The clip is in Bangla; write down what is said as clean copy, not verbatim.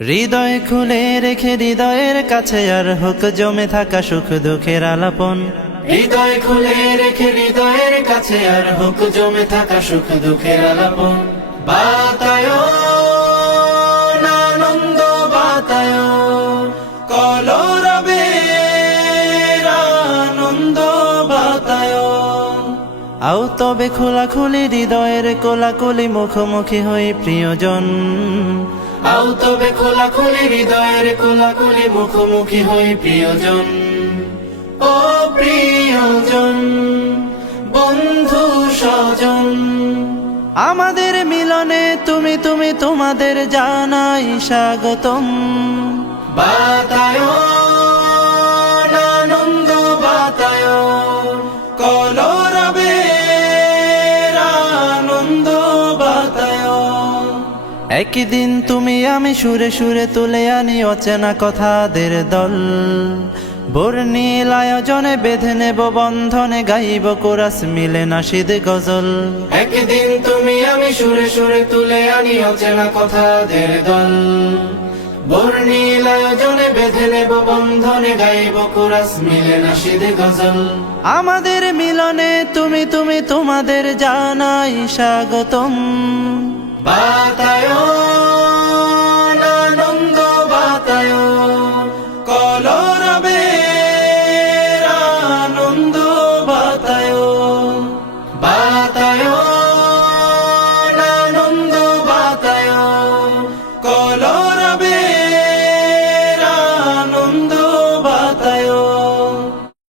হৃদয় খুলে রেখে হৃদয়ের কাছে আর হোক জমে থাকা সুখ দুঃখের আলাপন। হৃদয় খুলে রেখে হৃদয়ের কাছে আর হোক জমে থাকা সুখ দুঃখের আলাপন। বাতায়ন আনন্দ বাতায়ন কলরবের আনন্দ বাতায়ন। আও তবে খোলাখুলি হৃদয়ের কোলাকুলি মুখোমুখি হই প্রিয়জন। আও তবে খোলাখুলি হৃদয়ের কোলাকুলি মুখোমুখি হই প্রিয়জন। ও প্রিয়জন বন্ধু স্বজন, আমাদের মিলনে তুমি তুমি তোমাদের জানাই স্বাগতম। বাতায়ন আনন্দ বাতায়ন কলরবের আনন্দ বাতায়ন। একদিন তুমি আমি সুরে সুরে তুলে আনি অচেনা কথাদের দল। বর্ণিল আয়োজনে বেঁধে নেব বন্ধনে গাইব কোরাস মিলে নাশিদ গজল। একদিন তুমি আমি সুরে সুরে তুলে আনি অচেনা কথাদের দল। বর্ণিল আয়োজনে বেঁধে নেব বন্ধনে গাইব কোরাস মিলে নাশিদ গজল। আমাদের মিলনে তুমি তুমি তোমাদের জানাই স্বাগতম। বাতায়ন